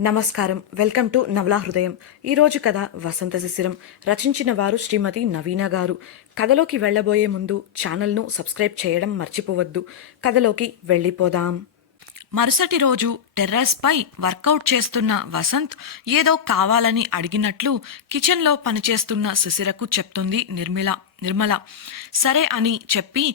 నమస్కారం. Welcome to నవలా హృదయం. ఈరోజు కథ వసంత శిశిరం. రచించిన వారు శ్రీమతి నవీన గారు. కథలోకి వెళ్ళబోయే ముందు ఛానల్ను సబ్స్క్రైబ్ చేయడం మర్చిపోవద్దు. కథలోకి వెళ్ళిపోదాం. మరుసటి రోజు టెర్రస్పై వర్కౌట్ చేస్తున్న వసంత్ ఏదో కావాలని అడిగినట్లు కిచెన్లో పనిచేస్తున్న శిశిరకు చెప్తుంది నిర్మల. సరే అని చెప్పి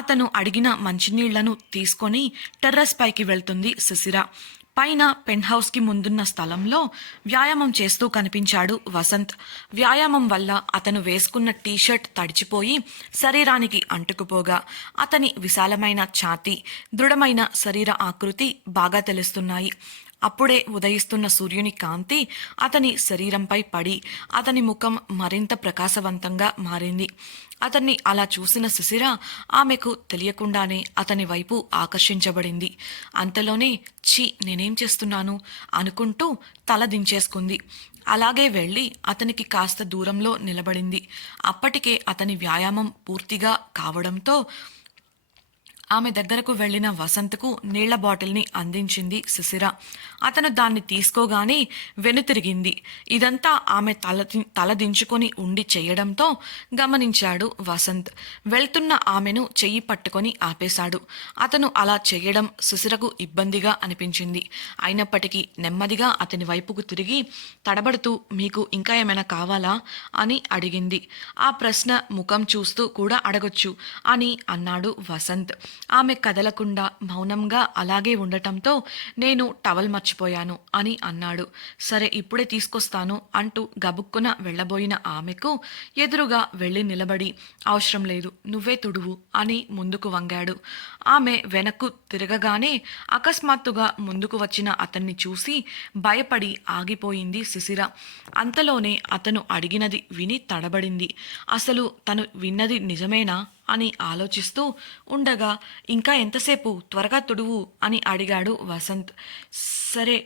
అతను అడిగిన మంచినీళ్లను తీసుకొని టెర్రస్ పైకి వెళ్తుంది శిశిర. పైన పెంట్ హౌస్కి ముందున్న స్థలంలో వ్యాయామం చేస్తూ కనిపించాడు వసంత్. వ్యాయామం వల్ల అతను వేసుకున్న టీషర్ట్ తడిచిపోయి శరీరానికి అంటుకుపోగా అతని విశాలమైన ఛాతీ, దృఢమైన శరీర ఆకృతి బాగా తెలుస్తున్నాయి. అప్పుడే ఉదయిస్తున్న సూర్యుని కాంతి అతని శరీరంపై పడి అతని ముఖం మరింత ప్రకాశవంతంగా మారింది. అతన్ని అలా చూసిన శిశిర ఆమెకు తెలియకుండానే అతని వైపు ఆకర్షించబడింది. అంతలోనే నేనేం చేస్తున్నాను అనుకుంటూ తల దించేసుకుంది. అలాగే వెళ్ళి అతనికి కాస్త దూరంలో నిలబడింది. అప్పటికే అతని వ్యాయామం పూర్తిగా కావడంతో ఆమె దగ్గరకు వెళ్లిన వసంత్కు నీళ్ల బాటిల్ని అందించింది శిశిర. అతను దాన్ని తీసుకోగానే వెనుతిరిగింది. ఇదంతా ఆమె తలదించుకొని ఉండి చేయడంతో గమనించాడు వసంత్. వెళ్తున్న ఆమెను చెయ్యి పట్టుకొని ఆపేశాడు. అతను అలా చేయడం శిశిరకు ఇబ్బందిగా అనిపించింది. అయినప్పటికీ నెమ్మదిగా అతని వైపుకు తిరిగి తడబడుతూ మీకు ఇంకా ఏమైనా కావాలా అని అడిగింది. ఆ ప్రశ్న ముఖం చూస్తూ కూడా అడగొచ్చు అని అన్నాడు వసంత్. ఆమె కదలకుండా మౌనంగా అలాగే ఉండటంతో నేను టవల్ మర్చిపోయాను అని అన్నాడు. సరే ఇప్పుడే తీసుకొస్తాను అంటూ గబుక్కున వెళ్లబోయిన ఆమెకు ఎదురుగా వెళ్లి నిలబడి అవసరం లేదు, నువ్వే తుడువు అని ముందుకు వంగాడు. ఆమె వెనక్కు తిరగగానే అకస్మాత్తుగా ముందుకు వచ్చిన అతన్ని చూసి భయపడి ఆగిపోయింది శిశిర. అంతలోనే అతను అడిగినది విని తడబడింది. అసలు తను విన్నది నిజమేనా అని ఆలోచిస్తూ ఉండగా ఇంకా ఎంతసేపు, త్వరగా తుడువు అని అడిగాడు వసంత్. సరే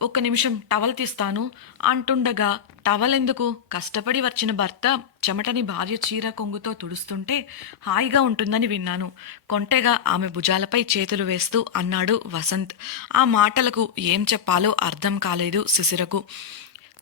ఒక్క నిమిషం టవల్ తీస్తాను అంటుండగా టవల్ ఎందుకు, కష్టపడి వచ్చిన భర్త చెమటని భార్య చీర కొంగుతో తుడుస్తుంటే హాయిగా ఉంటుందని విన్నాను. కొంటెగా ఆమె భుజాలపై చేతులు వేస్తూ అన్నాడు వసంత్. ఆ మాటలకు ఏం చెప్పాలో అర్థం కాలేదు శిశిరకు.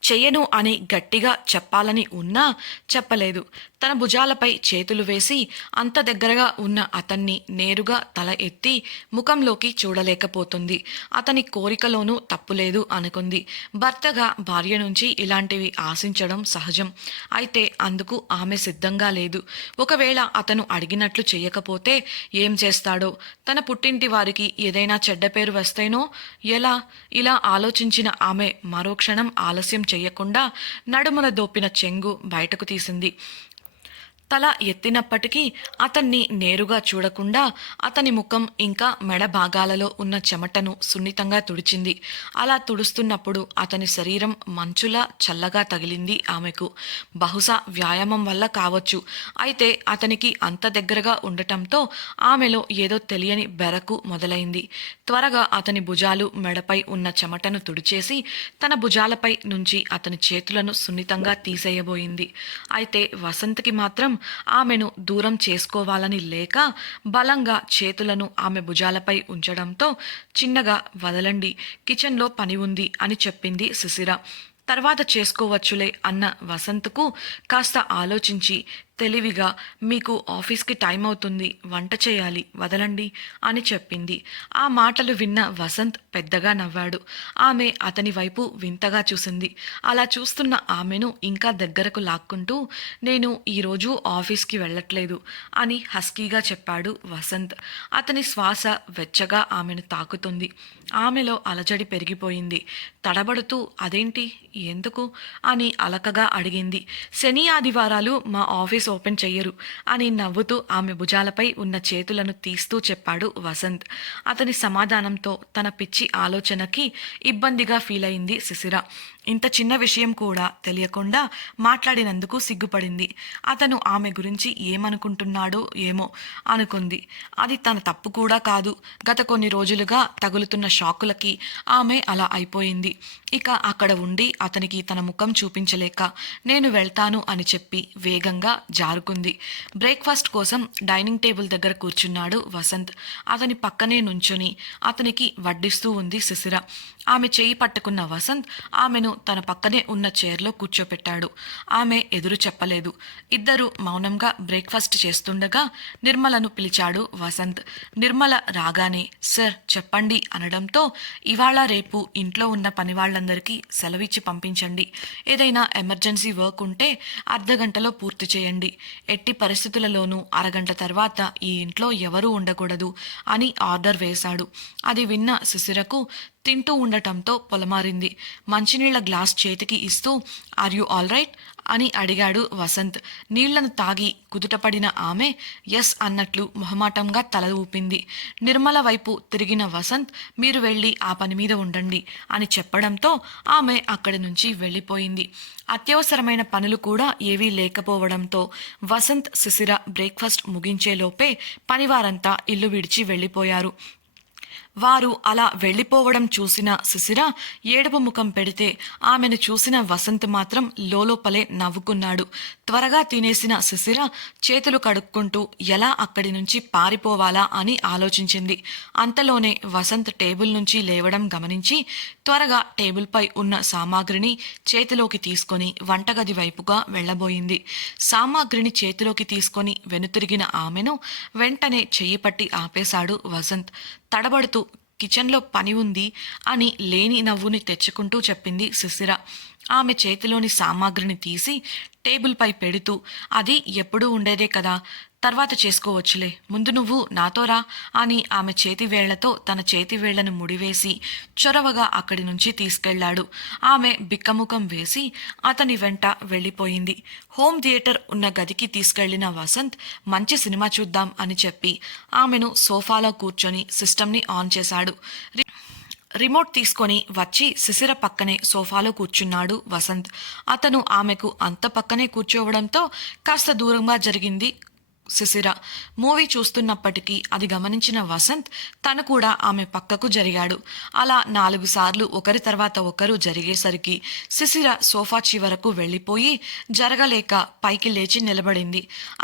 చెయ్యను అని గట్టిగా చెప్పాలని ఉన్నా చెప్పలేదు. తన భుజాలపై చేతులు వేసి అంత దగ్గరగా ఉన్న అతన్ని నేరుగా తల ఎత్తి ముఖంలోకి చూడలేకపోతుంది. అతని కోరికలోనూ తప్పులేదు అనుకుంది. భర్తగా భార్య నుంచి ఇలాంటివి ఆశించడం సహజం. అయితే అందుకు ఆమె సిద్ధంగా లేదు. ఒకవేళ అతను అడిగినట్లు చెయ్యకపోతే ఏం చేస్తాడో, తన పుట్టింటి వారికి ఏదైనా చెడ్డ పేరు వస్తేనో ఎలా? ఇలా ఆలోచించిన ఆమె మరో క్షణం ఆలస్యం చెయ్యకుండా నడుమున దోపిన చెంగు బయటకు తీసింది. తల ఎత్తినప్పటికీ అతన్ని నేరుగా చూడకుండా అతని ముఖం ఇంకా మెడ భాగాలలో ఉన్న చెమటను సున్నితంగా తుడిచింది. అలా తుడుస్తున్నప్పుడు అతని శరీరం మంచులా చల్లగా తగిలింది ఆమెకు. బహుశా వ్యాయామం వల్ల కావచ్చు. అయితే అతనికి అంత దగ్గరగా ఉండటంతో ఆమెలో ఏదో తెలియని బెరకు మొదలైంది. త్వరగా అతని భుజాలు, మెడపై ఉన్న చెమటను తుడిచేసి తన భుజాలపై నుంచి అతని చేతులను సున్నితంగా తీసేయబోయింది. అయితే వసంత్కి మాత్రం ఆమెను దూరం చేసుకోవాలని లేక బలంగా చేతులను ఆమె భుజాలపై ఉంచడంతో చిన్నగా వదలండి, కిచెన్లో పని ఉంది అని చెప్పింది శిశిర. తర్వాత చేసుకోవచ్చులే అన్న వసంత్కు కాస్త ఆలోచించి తెలివిగా మీకు ఆఫీస్కి టైం అవుతుంది, వంట చేయాలి, వదలండి అని చెప్పింది. ఆ మాటలు విన్న వసంత్ పెద్దగా నవ్వాడు. ఆమె అతని వైపు వింతగా చూసింది. అలా చూస్తున్న ఆమెను ఇంకా దగ్గరకు లాక్కుంటూ నేను ఈరోజు ఆఫీస్కి వెళ్ళట్లేదు అని హస్కీగా చెప్పాడు వసంత్. అతని శ్వాస వెచ్చగా ఆమెను తాకుతుంది. ఆమెలో అలజడి పెరిగిపోయింది. తడబడుతూ అదేంటి, ఎందుకు అని అలకగా అడిగింది. శని ఆదివారాలు మా ఆఫీస్ ఓపెన్ చెయ్యరు అని నవ్వుతూ ఆమె భుజాలపై ఉన్న చేతులను తీస్తూ చెప్పాడు వసంత్. అతని సమాధానంతో తన పిచ్చి ఆలోచనకి ఇబ్బందిగా ఫీల్ అయింది శిశిర. ఇంత చిన్న విషయం కూడా తెలియకుండా మాట్లాడినందుకు సిగ్గుపడింది. అతను ఆమె గురించి ఏమనుకుంటున్నాడో ఏమో అనుకుంది. అది తన తప్పు కూడా కాదు. గత కొన్ని రోజులుగా తగులుతున్న షాకులకి ఆమె అలా అయిపోయింది. ఇక అక్కడ ఉండి అతనికి తన ముఖం చూపించలేక నేను వెళ్తాను అని చెప్పి వేగంగా జారుకుంది. బ్రేక్ఫాస్ట్ కోసం డైనింగ్ టేబుల్ దగ్గర కూర్చున్నాడు వసంత్. అతని పక్కనే నుంచొని అతనికి వడ్డిస్తూ ఉంది శిశిర. ఆమె చేయి పట్టుకున్న వసంత్ ఆమెను తన పక్కనే ఉన్న చైర్లో కూర్చోపెట్టాడు. ఆమె ఎదురు చెప్పలేదు. ఇద్దరు మౌనంగా బ్రేక్ఫాస్ట్ చేస్తుండగా నిర్మలను పిలిచాడు వసంత్. నిర్మల రాగానే సార్ చెప్పండి అనడంతో ఇవాళ రేపు ఇంట్లో ఉన్న పని వాళ్ళందరికీ సెలవిచ్చి పంపించండి. ఏదైనా ఎమర్జెన్సీ వర్క్ ఉంటే అర్ధగంటలో పూర్తి చేయండి. ఎట్టి పరిస్థితులలోనూ అరగంట తర్వాత ఈ ఇంట్లో ఎవరూ ఉండకూడదు అని ఆర్డర్ వేశాడు. అది విన్న శిశిరకు తింటూ ఉండటంతో పొలమారింది. మంచినీళ్ల గ్లాస్ చేతికి ఇస్తూ ఆర్ యు ఆల్ రైట్ అని అడిగాడు వసంత్. నీళ్లను తాగి కుదుటపడిన ఆమె ఎస్ అన్నట్లు మొహమాటంగా తల ఊపింది. నిర్మల వైపు తిరిగిన వసంత్ మీరు వెళ్ళి ఆ పని మీద ఉండండి అని చెప్పడంతో ఆమె అక్కడి నుంచి వెళ్ళిపోయింది. అత్యవసరమైన పనులు కూడా ఏవీ లేకపోవడంతో వసంత్ శిశిర బ్రేక్ఫాస్ట్ ముగించేలోపే పనివారంతా ఇల్లు విడిచి వెళ్ళిపోయారు. వారు అలా వెళ్ళిపోవడం చూసిన శిశిర ఏడుపు ముఖం పెడితే ఆమెను చూసిన వసంత్ మాత్రం లోలోపలే నవ్వుకున్నాడు. త్వరగా తినేసిన శిశిర చేతులు కడుక్కుంటూ ఎలా అక్కడి నుంచి పారిపోవాలా అని ఆలోచించింది. అంతలోనే వసంత్ టేబుల్ నుంచి లేవడం గమనించి త్వరగా టేబుల్పై ఉన్న సామాగ్రిని చేతిలోకి తీసుకొని వంటగది వైపుగా వెళ్లబోయింది. సామాగ్రిని చేతిలోకి తీసుకొని వెనుతిరిగిన ఆమెను వెంటనే చెయ్యి పట్టి ఆపేశాడు వసంత్. తడబడుతూ కిచెన్లో పని ఉంది అని లేని నవ్వుని తెచ్చుకుంటూ చెప్పింది శిశిర. ఆమె చేతిలోని సామాగ్రిని తీసి టేబుల్పై పెడుతూ అది ఎప్పుడూ ఉండేదే కదా, తర్వాత చేసుకోవచ్చులే, ముందు నువ్వు నాతో రా అని ఆమె చేతి వేళ్లతో తన చేతి వేళ్లను ముడివేసి చొరవగా అక్కడి నుంచి తీసుకెళ్లాడు. ఆమె బిక్కముఖం వేసి అతని వెంట వెళ్ళిపోయింది. హోమ్ థియేటర్ ఉన్న గదికి తీసుకెళ్లిన వసంత్ మంచి సినిమా చూద్దాం అని చెప్పి ఆమెను సోఫాలో కూర్చొని సిస్టమ్ని ఆన్ చేశాడు. రిమోట్ తీసుకొని వచ్చి శిశిర పక్కనే సోఫాలో కూర్చున్నాడు వసంత్. అతను ఆమెకు అంత పక్కనే కూర్చోవడంతో కాస్త దూరంగా జరిగింది శిశిర. మూవీ చూస్తున్నప్పటికీ అది గమనించిన వసంత్ తను కూడా ఆమె పక్కకు జరిగాడు. అలా 4 సార్లు ఒకరి తర్వాత ఒకరు జరిగేసరికి శిశిర సోఫా చివరకు వెళ్ళిపోయి జరగలేక పైకి లేచి నిలబడింది.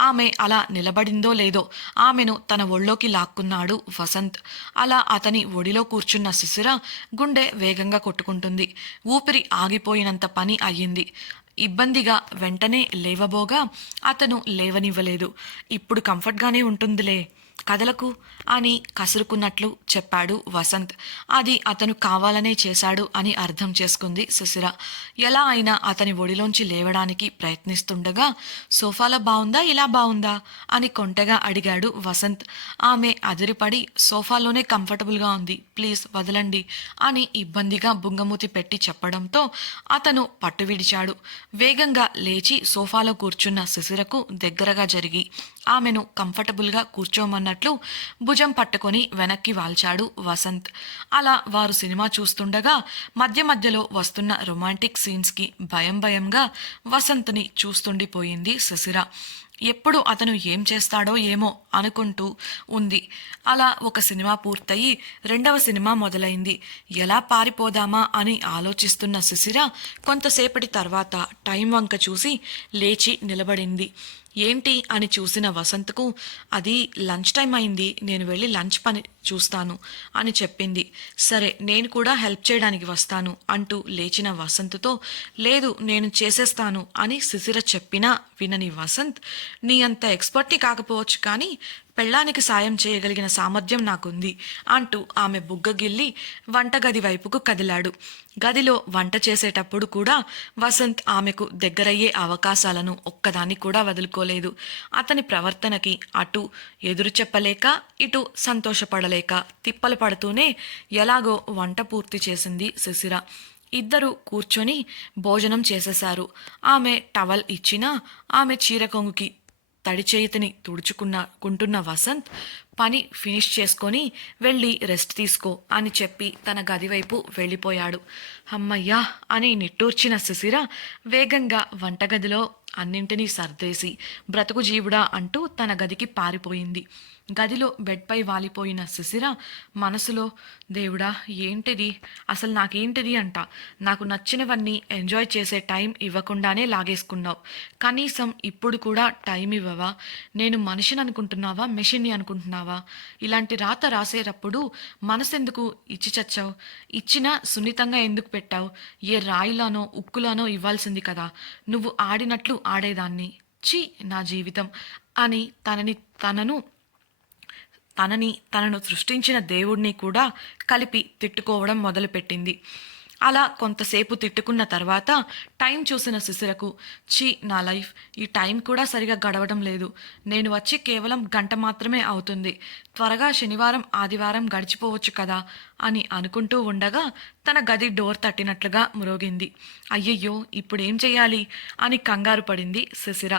ఆమె అలా నిలబడిందో లేదో ఆమెను తన ఒళ్ళోకి లాక్కున్నాడు వసంత్. అలా అతని ఒడిలో కూర్చున్న శిశిర గుండె వేగంగా కొట్టుకుంటుంది. ఊపిరి ఆగిపోయినంత పని అయ్యింది. ఇబ్బందిగా వెంటనే లేవబోగా అతను లేవనివ్వలేదు. ఇప్పుడు కంఫర్ట్గానే ఉంటుందిలే, కదలకు అని కసురుకున్నట్లు చెప్పాడు వసంత్. అది అతను కావాలనే చేశాడు అని అర్థం చేసుకుంది శిశిర. ఎలా అయినా అతని ఒడిలోంచి లేవడానికి ప్రయత్నిస్తుండగా సోఫాలో బాగుందా ఇలా బాగుందా అని కొంటెగా అడిగాడు వసంత్. ఆమె అదిరిపడి సోఫాలోనే కంఫర్టబుల్గా ఉంది, ప్లీజ్ వదలండి అని ఇబ్బందిగా బుంగమూతి పెట్టి చెప్పడంతో అతను పట్టు విడిచాడు. వేగంగా లేచి సోఫాలో కూర్చున్న శిశిరకు దగ్గరగా జరిగి ఆమెను కంఫర్టబుల్గా కూర్చోమన్నట్లు భుజం పట్టుకొని వెనక్కి వాల్చాడు వసంత్. అలా వారు సినిమా చూస్తుండగా మధ్య మధ్యలో వస్తున్న రొమాంటిక్ సీన్స్కి భయంగా వసంత్ని చూస్తుండిపోయింది శిశిర. ఎప్పుడు అతను ఏం చేస్తాడో ఏమో అనుకుంటూ ఉంది. అలా ఒక సినిమా పూర్తయి 2వ సినిమా మొదలైంది. ఎలా పారిపోదామా అని ఆలోచిస్తున్న శిశిర కొంతసేపటి తర్వాత టైం వంక చూసి లేచి నిలబడింది. ఏంటి అని చూసిన వసంత్కు అది లంచ్ టైం అయింది, నేను వెళ్ళి లంచ్ పని చూస్తాను అని చెప్పింది. సరే నేను కూడా హెల్ప్ చేయడానికి వస్తాను అంటూ లేచిన వసంత్తో లేదు నేను చేసేస్తాను అని శిశిర చెప్పినా వినని వసంత్ నీ అంత ఎక్స్పర్ట్ని కాకపోవచ్చు కానీ పెళ్ళానికి సాయం చేయగలిగిన సామర్థ్యం నాకుంది అంటూ ఆమె బుగ్గగిల్లి వంటగది వైపుకు కదిలాడు. గదిలో వంట చేసేటప్పుడు కూడా వసంత్ ఆమెకు దగ్గరయ్యే అవకాశాలను ఒక్కదాన్ని కూడా వదులుకోలేదు. అతని ప్రవర్తనకి అటు ఎదురు చెప్పలేక ఇటు సంతోషపడలేక తిప్పలు పడుతూనే ఎలాగో వంట పూర్తి చేసింది శిశిర. ఇద్దరు కూర్చొని భోజనం చేసేశారు. ఆమె టవల్ ఇచ్చినా ఆమె చీర కొంగుకి తడి చేతిని తుడుచుకుంటున్న వసంత్ పని ఫినిష్ చేసుకొని వెళ్ళి రెస్ట్ తీసుకో అని చెప్పి తన గది వైపు వెళ్ళిపోయాడు. అమ్మయ్యా అని నిట్టూర్చిన శిశిర వేగంగా వంటగదిలో అన్నింటినీ సర్దేసి బ్రతుకు జీవుడా అంటూ తన గదికి పారిపోయింది. గదిలో బెడ్పై వాలిపోయిన శిశిర మనసులో దేవుడా ఏంటిది, అసలు నాకేంటిది అంట, నాకు నచ్చినవన్నీ ఎంజాయ్ చేసే టైం ఇవ్వకుండానే లాగేసుకున్నావు, కనీసం ఇప్పుడు కూడా టైం ఇవ్వవా, నేను మనిషిని అనుకుంటున్నావా మెషిన్ని అనుకుంటున్నావా చేస్తావా? ఇలాంటి రాత రాసేటప్పుడు మనసెందుకు ఇచ్చి చచ్చావు? ఇచ్చినా సున్నితంగా ఎందుకు పెట్టావు? ఏ రాయిలానో ఉక్కులానో ఇవ్వాల్సింది కదా. నువ్వు ఆడినట్లు ఆడేదాన్ని. ఛీ, నా జీవితం అని తనను సృష్టించిన దేవుడిని కూడా కలిపి తిట్టుకోవడం మొదలుపెట్టింది. అలా కొంతసేపు తిట్టుకున్న తర్వాత టైం చూసిన శిశిరకు, ఛీ, నా లైఫ్ ఈ టైం కూడా సరిగా గడవడం లేదు. నేను వచ్చి కేవలం గంట మాత్రమే అవుతుంది. త్వరగా శనివారం ఆదివారం గడిచిపోవచ్చు కదా అని అనుకుంటూ ఉండగా తన గది డోర్ తట్టినట్లుగా మ్రోగింది. అయ్యయ్యో, ఇప్పుడేం చెయ్యాలి అని కంగారు పడింది శిశిర.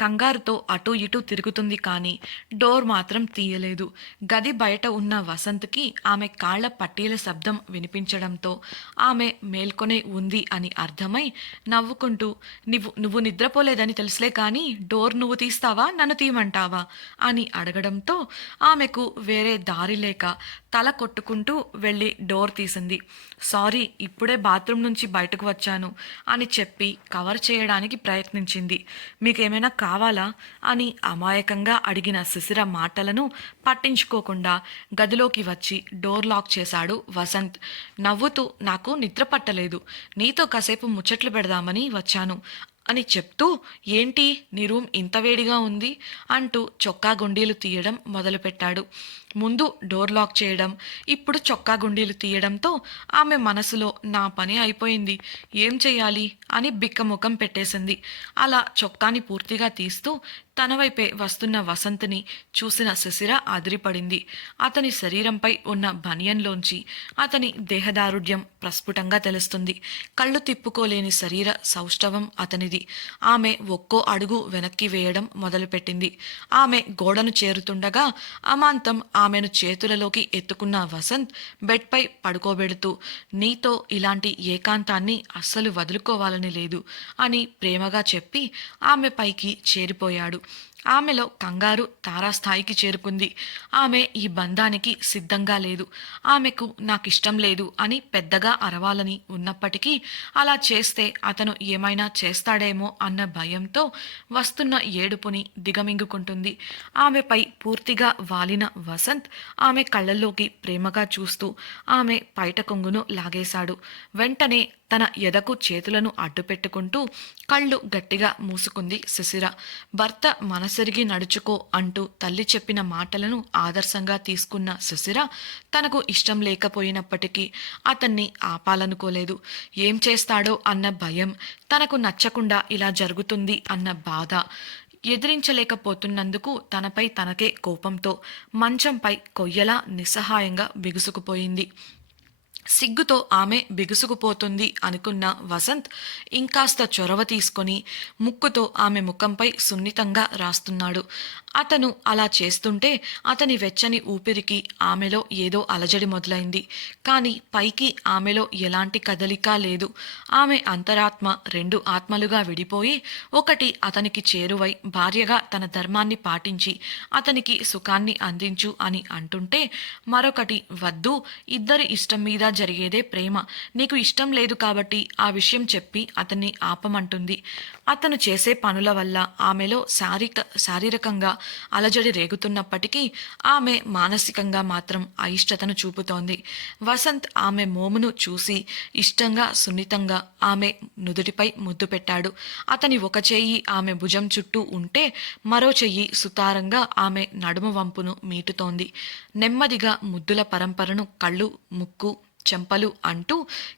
కంగారుతో అటూ ఇటూ తిరుగుతుంది కానీ డోర్ మాత్రం తీయలేదు. గది బయట ఉన్న వసంత్కి ఆమె కాళ్ల పట్టీల శబ్దం వినిపించడంతో ఆమె మేల్కొనే ఉంది అని అర్థమై నవ్వుకుంటూ, నువ్వు నిద్రపోలేదని తెలుసులే కానీ డోర్ నువ్వు తీస్తావా నన్ను తీయమంటావా అని అడగడంతో ఆమెకు వేరే దారి లేక తల కొట్టుకుంటూ వెళ్ళి డోర్ తీసింది. సారీ, ఇప్పుడే బాత్రూమ్ నుంచి బయటకు వచ్చాను అని చెప్పి కవర్ చేయడానికి ప్రయత్నించింది. మీకేమైనా కావాలా అని అమాయకంగా అడిగిన శిశిర మాటలను పట్టించుకోకుండా గదిలోకి వచ్చి డోర్ లాక్ చేశాడు వసంత్. నవ్వుతూ, నాకు నిద్ర పట్టలేదు, నీతో కాసేపు ముచ్చట్లు పెడదామని వచ్చాను అని చెప్తూ, ఏంటి నీ రూమ్ ఇంత వేడిగా ఉంది అంటూ చొక్కా గుండీలు తీయడం మొదలుపెట్టాడు. ముందు డోర్ లాక్ చేయడం, ఇప్పుడు చొక్కా గుండీలు తీయడంతో ఆమె మనసులో నా పని అయిపోయింది, ఏం చెయ్యాలి అని బిక్కముఖం పెట్టేసింది. అలా చొక్కాని పూర్తిగా తీస్తూ తన వైపే వస్తున్న వసంత్ని చూసిన శిశిర అదిరిపడింది. అతని శరీరంపై ఉన్న బనియన్లోంచి అతని దేహదారుఢ్యం ప్రస్ఫుటంగా తెలుస్తుంది. కళ్ళు తిప్పుకోలేని శరీర సౌష్ఠవం అతనిది. ఆమె ఒక్కో అడుగు వెనక్కి వేయడం మొదలుపెట్టింది. ఆమె గోడను చేరుతుండగా అమాంతం ఆమెను చేతులలోకి ఎత్తుకున్న వసంత్ బెడ్పై పడుకోబెడుతూ, నీతో ఇలాంటి ఏకాంతాన్ని అస్సలు వదులుకోవాలని లేదు అని ప్రేమగా చెప్పి ఆమె పైకి చేరిపోయాడు. ఆమెలో కంగారు తారాస్థాయికి చేరుకుంది. ఆమె ఈ బంధానికి సిద్ధంగా లేదు. ఆమెకు నాకిష్టం లేదు అని పెద్దగా అరవాలని ఉన్నప్పటికీ అలా చేస్తే అతను ఏమైనా చేస్తాడేమో అన్న భయంతో వస్తున్న ఏడుపుని దిగమింగుకుంటుంది. ఆమెపై పూర్తిగా వాలిన వసంత్ ఆమె కళ్ళల్లోకి ప్రేమగా చూస్తూ ఆమె పైట కొంగును లాగేశాడు. వెంటనే తన ఎదకు చేతులను అడ్డుపెట్టుకుంటూ కళ్ళు గట్టిగా మూసుకుంది శిశిర. భర్త మనసెరిగి నడుచుకో అంటూ తల్లి చెప్పిన మాటలను ఆదర్శంగా తీసుకున్న శిశిర తనకు ఇష్టం లేకపోయినప్పటికీ అతన్ని ఆపాలనుకోలేదు. ఏం చేస్తాడో అన్న భయం, తనకు నచ్చకుండా ఇలా జరుగుతుంది అన్న బాధ ఎదిరించలేకపోతున్నందుకు తనపై తనకే కోపంతో మంచంపై కొయ్యలా నిస్సహాయంగా బిగుసుకుపోయింది. సిగ్గుతో ఆమె బిగుసుకుపోతుంది అనుకున్న వసంత్ ఇంకాస్త చొరవ తీసుకొని ముక్కుతో ఆమె ముఖంపై సున్నితంగా రాస్తున్నాడు. అతను అలా చేస్తుంటే అతని వెచ్చని ఊపిరికి ఆమెలో ఏదో అలజడి మొదలైంది. కానీ పైకి ఆమెలో ఎలాంటి కదలిక లేదు. ఆమె అంతరాత్మ రెండు ఆత్మలుగా విడిపోయి, ఒకటి అతనికి చేరువై భార్యగా తన ధర్మాన్ని పాటించి అతనికి సుఖాన్ని అందించు అని అంటుంటే, మరొకటి వద్దు, ఇద్దరి ఇష్టం మీద జరిగేదే ప్రేమ, నీకు ఇష్టం లేదు కాబట్టి ఆ విషయం చెప్పి అతన్ని ఆపమంటుంది. అతను చేసే పనుల వల్ల ఆమెలో శారీరకంగా అలజడి రేగుతున్నప్పటికీ ఆమె మానసికంగా మాత్రం అయిష్టతను చూపుతోంది. వసంత్ ఆమె మోమును చూసి ఇష్టంగా సున్నితంగా ఆమె నుదుటిపై ముద్దు పెట్టాడు. అతని ఒక చెయ్యి ఆమె భుజం చుట్టూ ఉంటే మరో చెయ్యి సుతారంగా ఆమె నడుము వంపును మీటుతోంది. నెమ్మదిగా ముద్దుల పరంపరను కళ్ళు, ముక్కు, చెంపలు అంటూ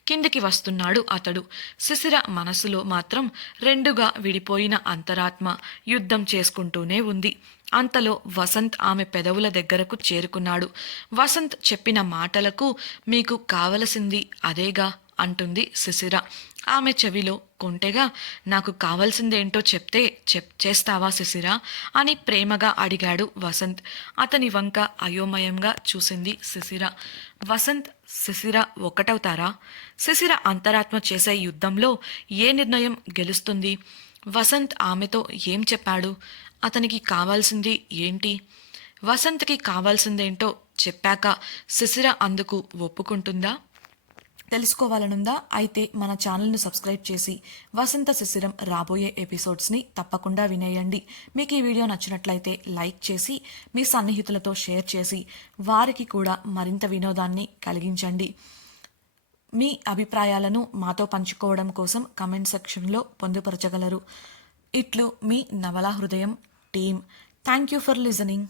కిందికి వస్తున్నాడు అతడు. శిశిర మనసులో మాత్రం రెండుగా విడిపోయిన అంతరాత్మ యుద్ధం చేసుకుంటూనే ఉంది. అంతలో వసంత్ ఆమె పెదవుల దగ్గరకు చేరుకున్నాడు. వసంత్ చెప్పిన మాటలకు, మీకు కావలసింది అదేగా అంటుంది శిశిర ఆమె చెవిలో కొంటెగా. నాకు కావాల్సిందేంటో చెప్తే చేస్తావా శిశిర అని ప్రేమగా అడిగాడు వసంత్. అతని వంక అయోమయంగా చూసింది శిశిర. వసంత్, శిశిర ఒక్కటవుతారా? శిశిర అంతరాత్మ చేసే యుద్ధంలో ఏ నిర్ణయం గెలుస్తుంది? వసంత్ ఆమెతో ఏం చెప్పాడు? అతనికి కావాల్సింది ఏంటి? వసంత్కి కావాల్సిందేంటో చెప్పాక శిశిర అందుకు ఒప్పుకుంటుందా? తెలుసుకోవాలనుందా? అయితే మన ఛానల్ను సబ్స్క్రైబ్ చేసి వసంత శిశిరం రాబోయే ఎపిసోడ్స్ని తప్పకుండా వినేయండి. మీకు ఈ వీడియో నచ్చినట్లయితే లైక్ చేసి మీ సన్నిహితులతో షేర్ చేసి వారికి కూడా మరింత వినోదాన్ని కలిగించండి. మీ అభిప్రాయాలను మాతో పంచుకోవడం కోసం కమెంట్ సెక్షన్లో పొందుపరచగలరు. ఇట్లు మీ నవలా హృదయం team. Thank you for listening.